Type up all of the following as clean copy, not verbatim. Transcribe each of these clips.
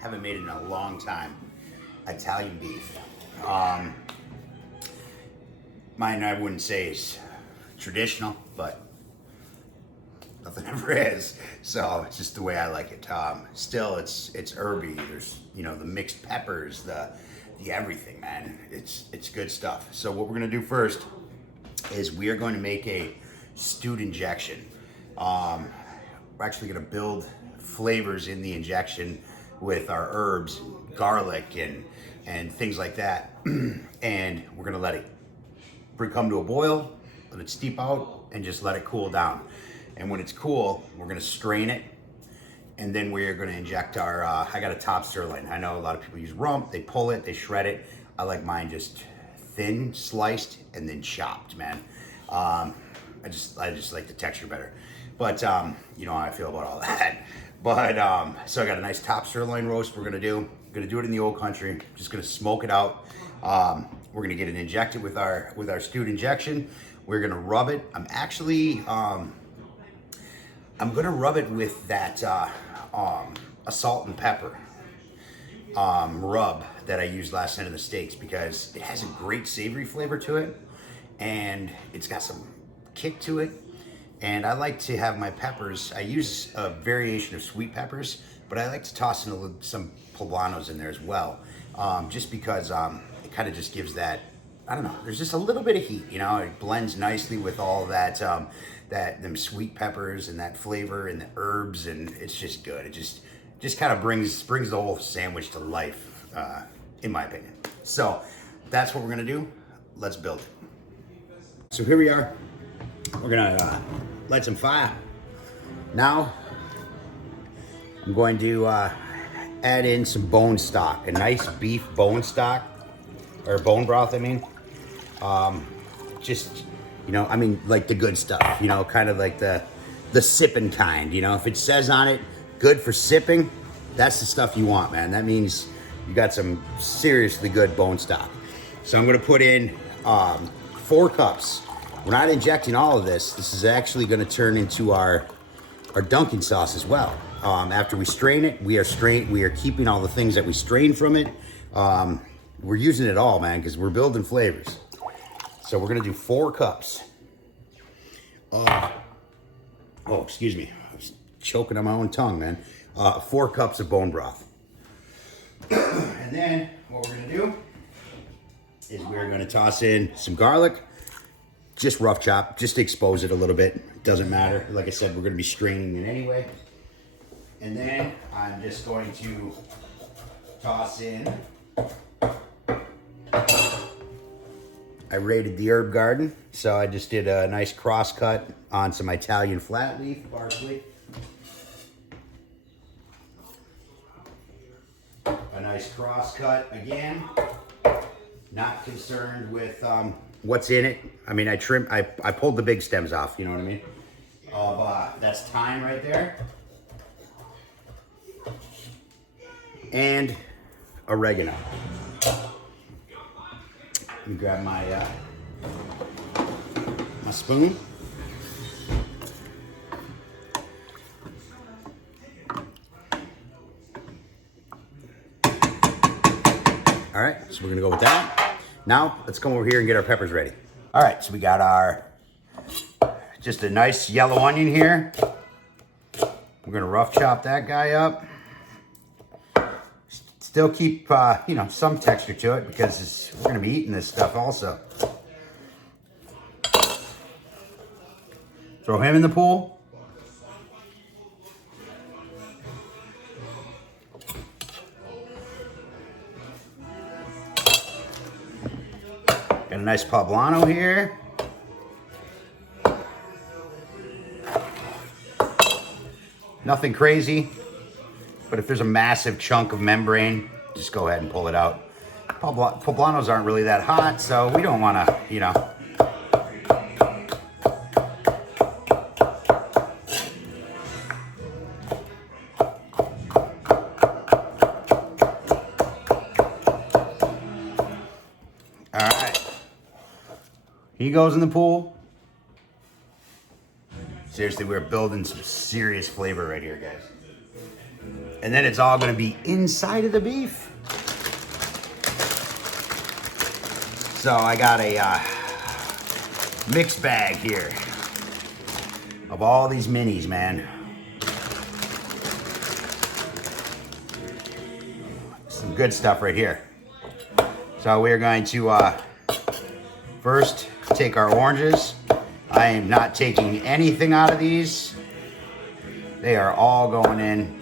Haven't made it in a long time. Italian beef. Mine, I wouldn't say is traditional, but nothing ever is. So it's just the way I like it. Still, it's herby. There's, you know, the mixed peppers, the everything, man. It's good stuff. So what we're gonna do first is we are going to make a stewed injection. We're actually gonna build flavors in the injection with our herbs, garlic, and things like that. And we're gonna let it come to a boil, let it steep out, and just let it cool down. And when it's cool, we're gonna strain it, and then we're gonna inject our, I got a top sirloin. I know a lot of people use rump, they pull it, they shred it. I like mine just thin, sliced, and then chopped, man. I just like the texture better. But you know how I feel about all that. But so I got a nice top sirloin roast we're gonna do. Gonna do it in the old country, just gonna smoke it out. We're gonna get it injected with our stewed injection. We're gonna rub it. I'm actually, I'm gonna rub it with that a salt and pepper rub that I used last night in the steaks, because it has a great savory flavor to it, and it's got some kick to it. And I like to have my peppers, I use a variation of sweet peppers, but I like to toss in some poblanos in there as well, just because it kind of just gives that, I don't know, there's just a little bit of heat, you know, it blends nicely with all that, them sweet peppers and that flavor and the herbs, and it's just good. It just kind of brings the whole sandwich to life, in my opinion. So that's what we're gonna do. Let's build it. So here we are. We're gonna light some fire. Now, I'm going to add in some bone stock, a nice beef bone stock, or bone broth, I mean. Just, you know, I mean, like the good stuff, you know, kind of like the sipping kind, you know. If it says on it, good for sipping, that's the stuff you want, man. That means you got some seriously good bone stock. So I'm gonna put in 4 cups. We're not injecting all of this. This is actually gonna turn into our Dunkin' sauce as well. After we strain it, we are keeping all the things that we strain from it. We're using it all, man, because we're building flavors. So we're gonna do 4 cups. Oh, excuse me. I was choking on my own tongue, man. 4 cups of bone broth. And then what we're gonna do is we're gonna toss in some garlic, just rough chop, just to expose it a little bit. It doesn't matter. Like I said, we're gonna be straining it anyway. And then I'm just going to toss in, I raided the herb garden, so I just did a nice cross cut on some Italian flat leaf parsley. A nice cross cut again. Not concerned with what's in it. I mean, I pulled the big stems off, you know what I mean? That's thyme right there. And oregano. Let me grab my my spoon. All right, so we're gonna go with that. Now, let's come over here and get our peppers ready. All right, so we got just a nice yellow onion here. We're gonna rough chop that guy up. Still keep, you know, some texture to it, because we're gonna be eating this stuff also. Throw him in the pool. Got a nice poblano here. Nothing crazy, but if there's a massive chunk of membrane, just go ahead and pull it out. Poblanos aren't really that hot, so we don't want to, you know. All right, he goes in the pool. Seriously, we're building some serious flavor right here, guys. And then it's all gonna be inside of the beef. So I got a mixed bag here of all these minis, man. Some good stuff right here. So we're going to first take our oranges. I am not taking anything out of these. They are all going in,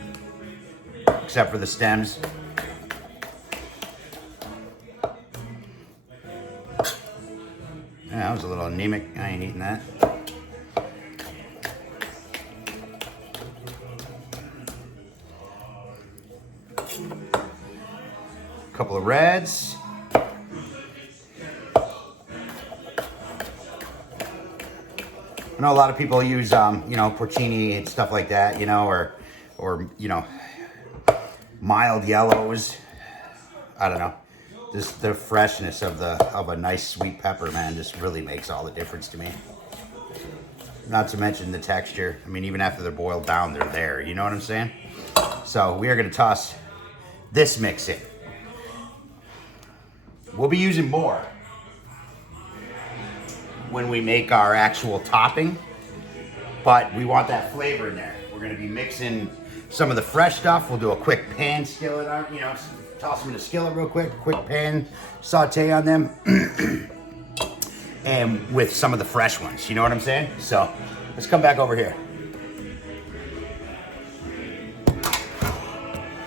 except for the stems. Yeah, that was a little anemic. I ain't eating that. Couple of reds. I know a lot of people use, you know, porcini and stuff like that, you know, or you know, mild yellows. I don't know. Just the freshness of a nice sweet pepper, man, just really makes all the difference to me. Not to mention the texture. I mean, even after they're boiled down, they're there. You know what I'm saying? So we are gonna toss this mix in. We'll be using more when we make our actual topping, but we want that flavor in there. We're gonna be mixing some of the fresh stuff. We'll do a quick pan skillet, you know, toss them in a skillet real quick pan saute on them, and with some of the fresh ones, you know what I'm saying? So let's come back over here.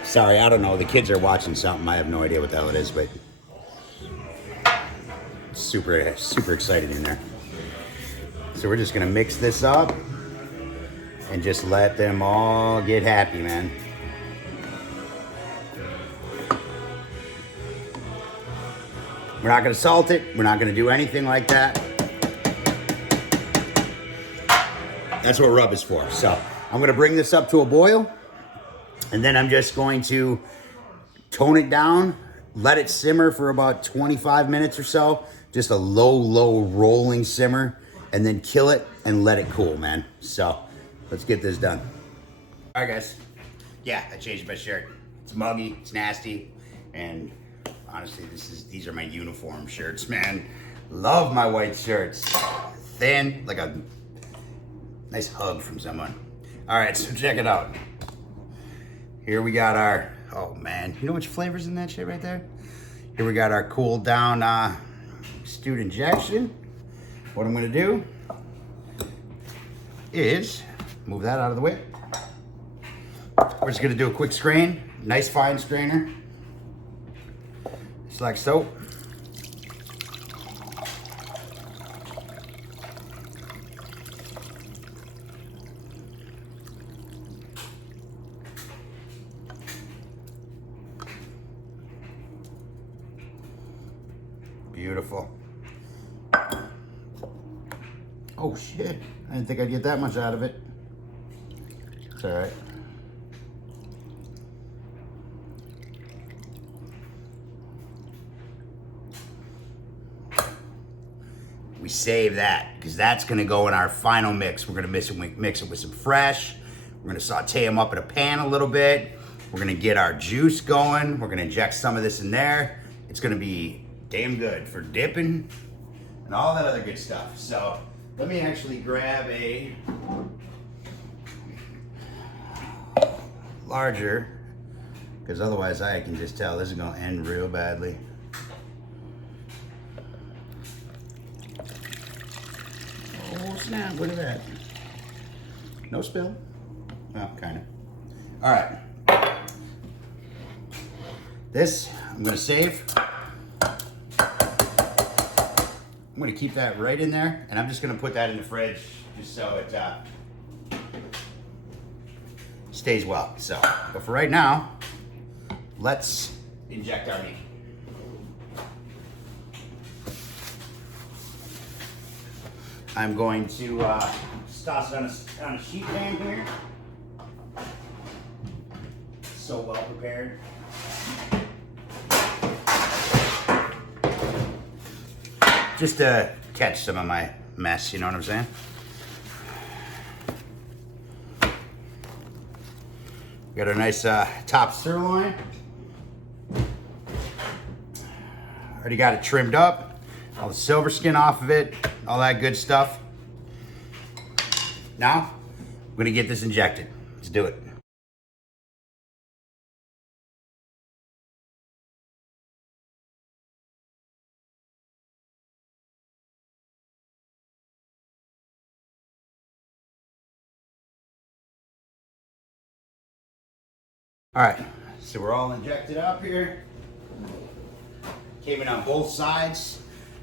Sorry, I don't know, the kids are watching something. I have no idea what the hell it is, but super excited in there. So we're just gonna mix this up and just let them all get happy, man. We're not gonna salt it. We're not gonna do anything like that. That's what rub is for. So I'm gonna bring this up to a boil, and then I'm just going to tone it down, let it simmer for about 25 minutes or so. Just a low rolling simmer, and then kill it and let it cool, man. So let's get this done. All right, guys. Yeah, I changed my shirt. It's muggy, it's nasty, and honestly, these are my uniform shirts, man. Love my white shirts. Thin, like a nice hug from someone. All right, so check it out. Here we got our, oh man, you know which flavor's in that shit right there? Here we got our cooled down stewed injection. What I'm gonna do is move that out of the way. We're just gonna do a quick strain, nice fine strainer. Just like so. Beautiful. Oh shit, I didn't think I'd get that much out of it. It's all right. We save that because that's gonna go in our final mix. We're gonna mix it with some fresh. We're gonna saute them up in a pan a little bit. We're gonna get our juice going. We're gonna inject some of this in there. It's gonna be damn good for dipping and all that other good stuff. So let me actually grab a larger, because otherwise I can just tell this is gonna end real badly. Oh snap, look at that. No spill. Well, kinda. All right. This I'm gonna save. I'm gonna keep that right in there, and I'm just gonna put that in the fridge just so it stays well. So, but for right now, let's inject our meat. I'm going to just toss it on a sheet pan here. So well prepared. Just to catch some of my mess, you know what I'm saying? Got a nice top sirloin. Already got it trimmed up. All the silver skin off of it. All that good stuff. Now, I'm gonna get this injected. Let's do it. All right, so we're all injected up here. Came in on both sides,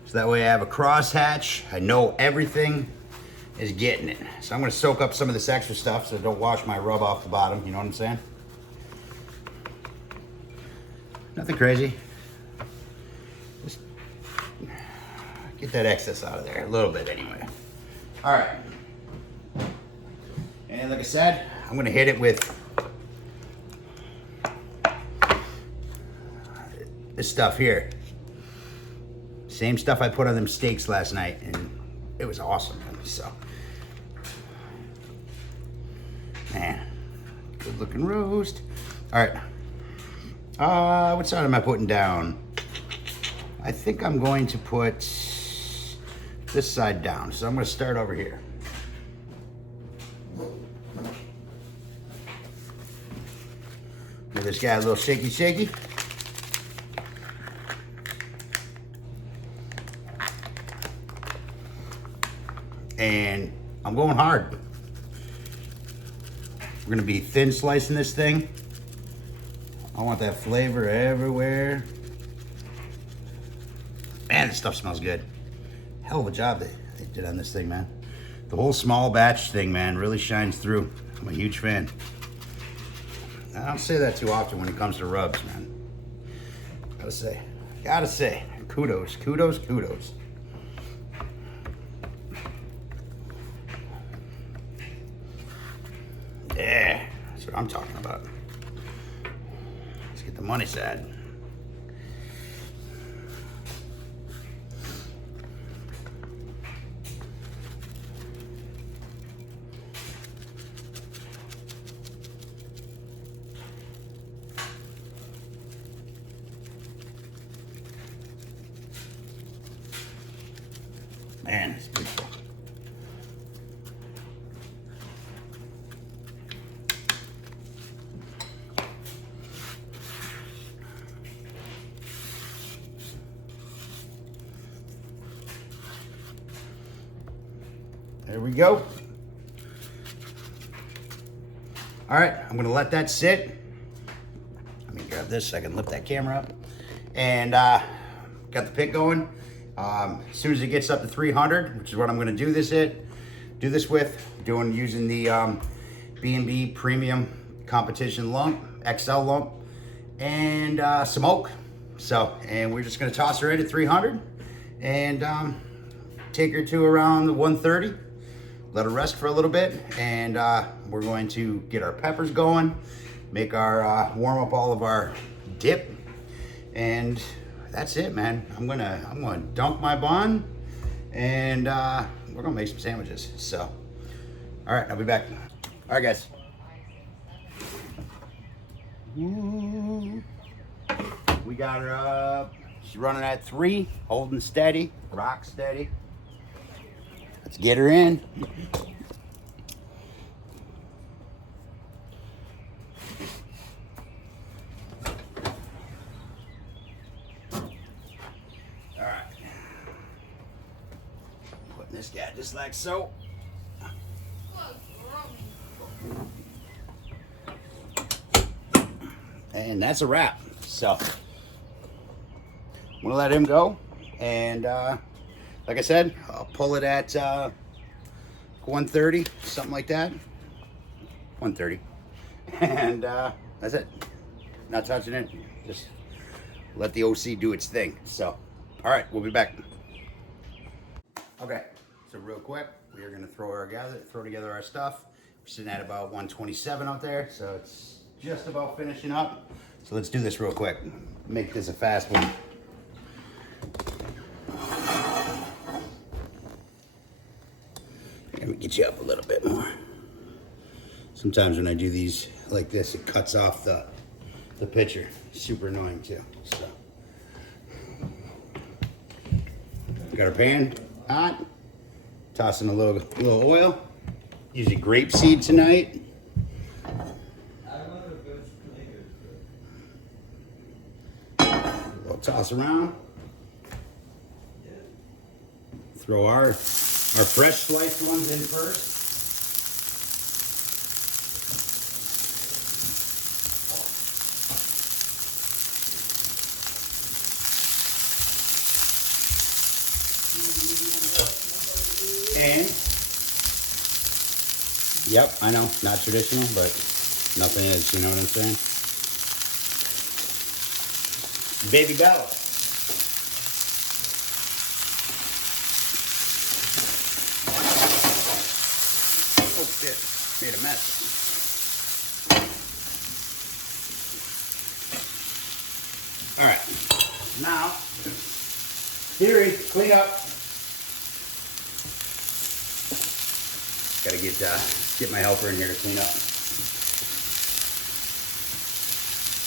so that way I have a crosshatch. I know everything is getting it. So I'm gonna soak up some of this extra stuff so don't wash my rub off the bottom, you know what I'm saying? Nothing crazy. Just get that excess out of there, a little bit anyway. All right. And like I said, I'm gonna hit it with this stuff here. Same stuff I put on them steaks last night, and it was awesome. So, man, good looking roast. All right, what side am I putting down? I think I'm going to put this side down. So I'm gonna start over here. Give this guy a little shaky shaky. And I'm going hard. We're gonna be thin slicing this thing. I want that flavor everywhere. Man, this stuff smells good. Hell of a job they did on this thing, man. The whole small batch thing, man, really shines through. I'm a huge fan. I don't say that too often when it comes to rubs, man. Gotta say, kudos, kudos, kudos. Yeah, that's what I'm talking about. Let's get the money side. Man, it's beautiful. There we go. All right, I'm gonna let that sit. Let me grab this so I can lift that camera up. And got the pit going. As soon as it gets up to 300, which is what I'm gonna do this with, using the B&B Premium Competition Lump, XL Lump, and some oak. So, and we're just gonna toss her in at 300 and take her to around 130. Let her rest for a little bit, and we're going to get our peppers going, make our warm up all of our dip, and that's it, man. I'm gonna dunk my bun, and we're gonna make some sandwiches. So, all right, I'll be back. All right, guys. Ooh. We got her up. She's running at 3, holding steady, rock steady. Let's get her in. All right. Putting this guy just like so. And that's a wrap. So I'm gonna let him go, and like I said, I'll pull it at 130, something like that. 130. And that's it. Not touching it. Just let the OC do its thing. So, all right, we'll be back. Okay, so real quick, we are gonna throw together our stuff. We're sitting at about 127 out there, so it's just about finishing up. So let's do this real quick. Make this a fast one. Let me get you up a little bit more. Sometimes when I do these like this, it cuts off the picture. Super annoying too. So, got our pan hot. Tossing a little oil. Using grapeseed tonight. We'll toss around. Throw our fresh sliced ones in first. And, yep, I know, not traditional, but nothing is, you know what I'm saying? Baby Bella. Oh shit, made a mess. All right, now, Theory, clean up. Gotta get my helper in here to clean up.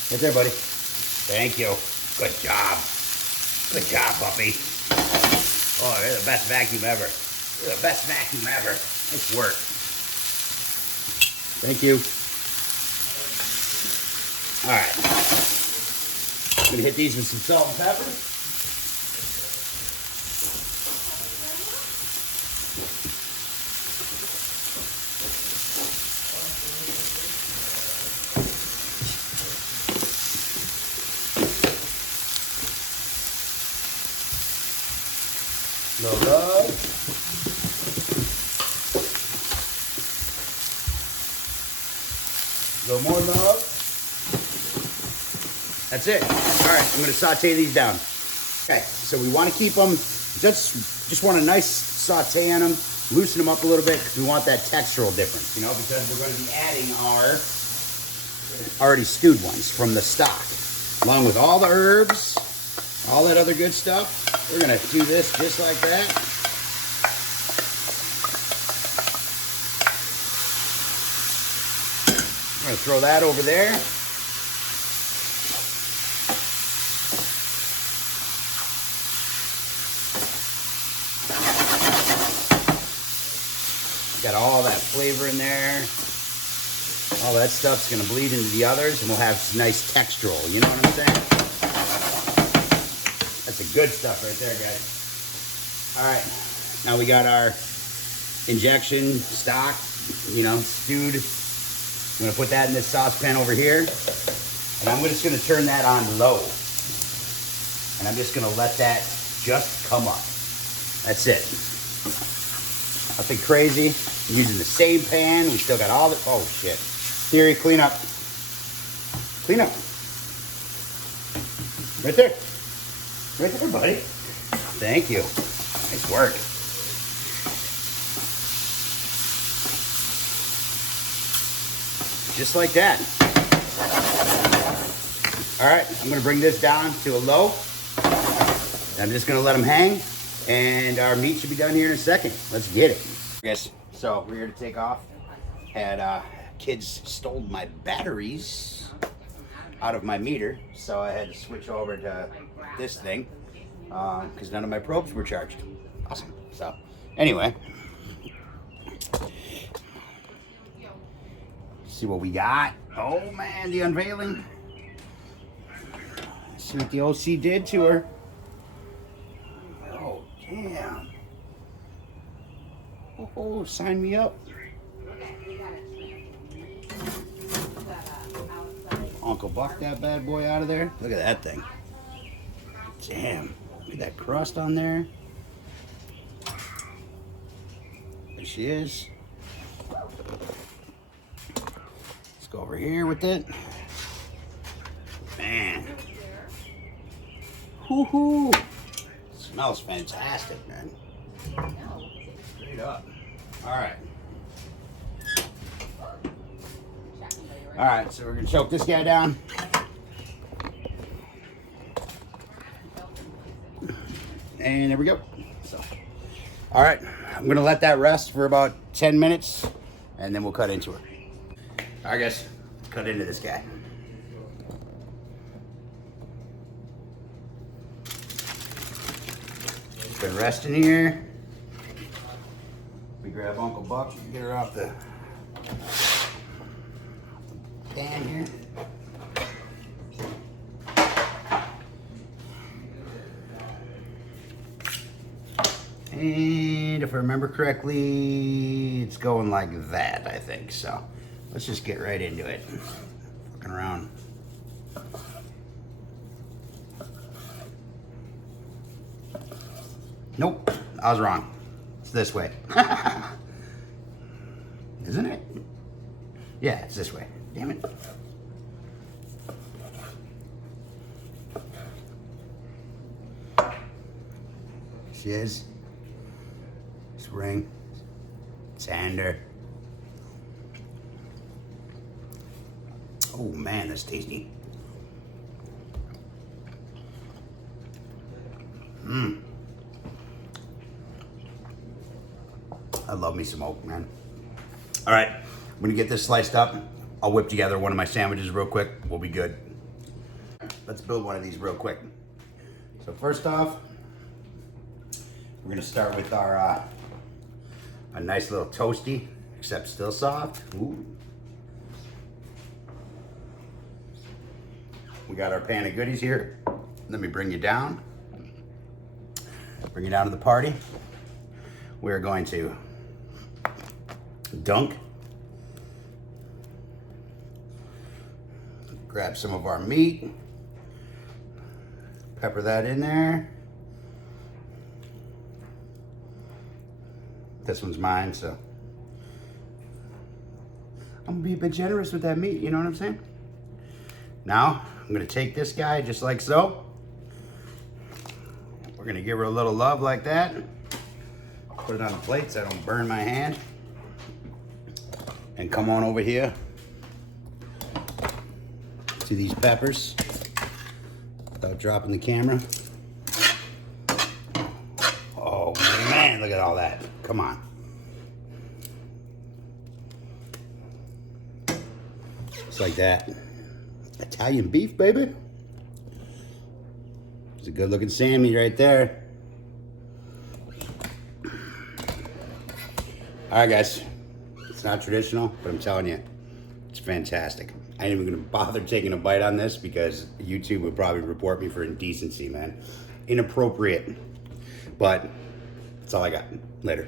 Right there, buddy. Thank you. Good job. Good job, puppy. Oh, you're the best vacuum ever. You're the best vacuum ever. Nice work. Thank you. All right. I'm gonna hit these with some salt and pepper. Little love. A little more love. That's it. All right, I'm gonna saute these down. Okay, so we want to keep them, just want a nice saute on them, loosen them up a little bit because we want that textural difference, you know, because we're going to be adding our already stewed ones from the stock, along with all the herbs, all that other good stuff. We're gonna do this just like that. I'm gonna throw that over there. Got all that flavor in there. All that stuff's gonna bleed into the others and we'll have some nice textural, you know what I'm saying? That's the good stuff right there, guys. All right, now we got our injection stock, you know, stewed. I'm gonna put that in this saucepan over here. And I'm just gonna turn that on low. And I'm just gonna let that just come up. That's it. Nothing crazy. I'm using the same pan. We still got all the, oh shit. Theory, clean up. Clean up. Right there. Right there, buddy. Thank you. Nice work. Just like that. All right, I'm gonna bring this down to a low. I'm just gonna let them hang, and our meat should be done here in a second. Let's get it. Yes, so we're here to take off. Had kids stole my batteries out of my meter, so I had to switch over to this thing because none of my probes were charged. Awesome. So anyway, see what we got. Oh man, the unveiling. See what the OC did to her. Oh damn. Oh, sign me up. Uncle Buck that bad boy out of there. Look at that thing. Damn. Look at that crust on there. There she is. Let's go over here with it. Man. Woohoo. Smells fantastic, man. Straight up. Alright. Alright, so we're gonna choke this guy down. And there we go. So, alright, I'm gonna let that rest for about 10 minutes and then we'll cut into it. I guess cut into this guy. Been resting here. We grab Uncle Buck and get her off the pan here. And if I remember correctly, it's going like that, I think. So let's just get right into it. Fucking around. Nope, I was wrong. It's this way. Isn't it? Yeah, it's this way. Damn it. Shiz. Spring. Sander. Oh man, that's tasty. Mmm. I love me some oak, man. All right, I'm gonna get this sliced up. I'll whip together one of my sandwiches real quick. We'll be good. Let's build one of these real quick. So first off, we're gonna start with our a nice little toasty, except still soft. Ooh. We got our pan of goodies here. Let me bring you down. Bring you down to the party. We're going to dunk. Grab some of our meat. Pepper that in there. This one's mine, so I'm gonna be a bit generous with that meat, you know what I'm saying? Now, I'm gonna take this guy just like so. We're gonna give her a little love like that. Put it on the plate so I don't burn my hand. And come on over here to these peppers without dropping the camera. Oh man, look at all that. Come on. Just like that. Italian beef, baby. It's a good looking Sammy right there. All right, guys. It's not traditional, but I'm telling you, it's fantastic. I ain't even gonna bother taking a bite on this because YouTube would probably report me for indecency, man. Inappropriate. But that's all I got. Later.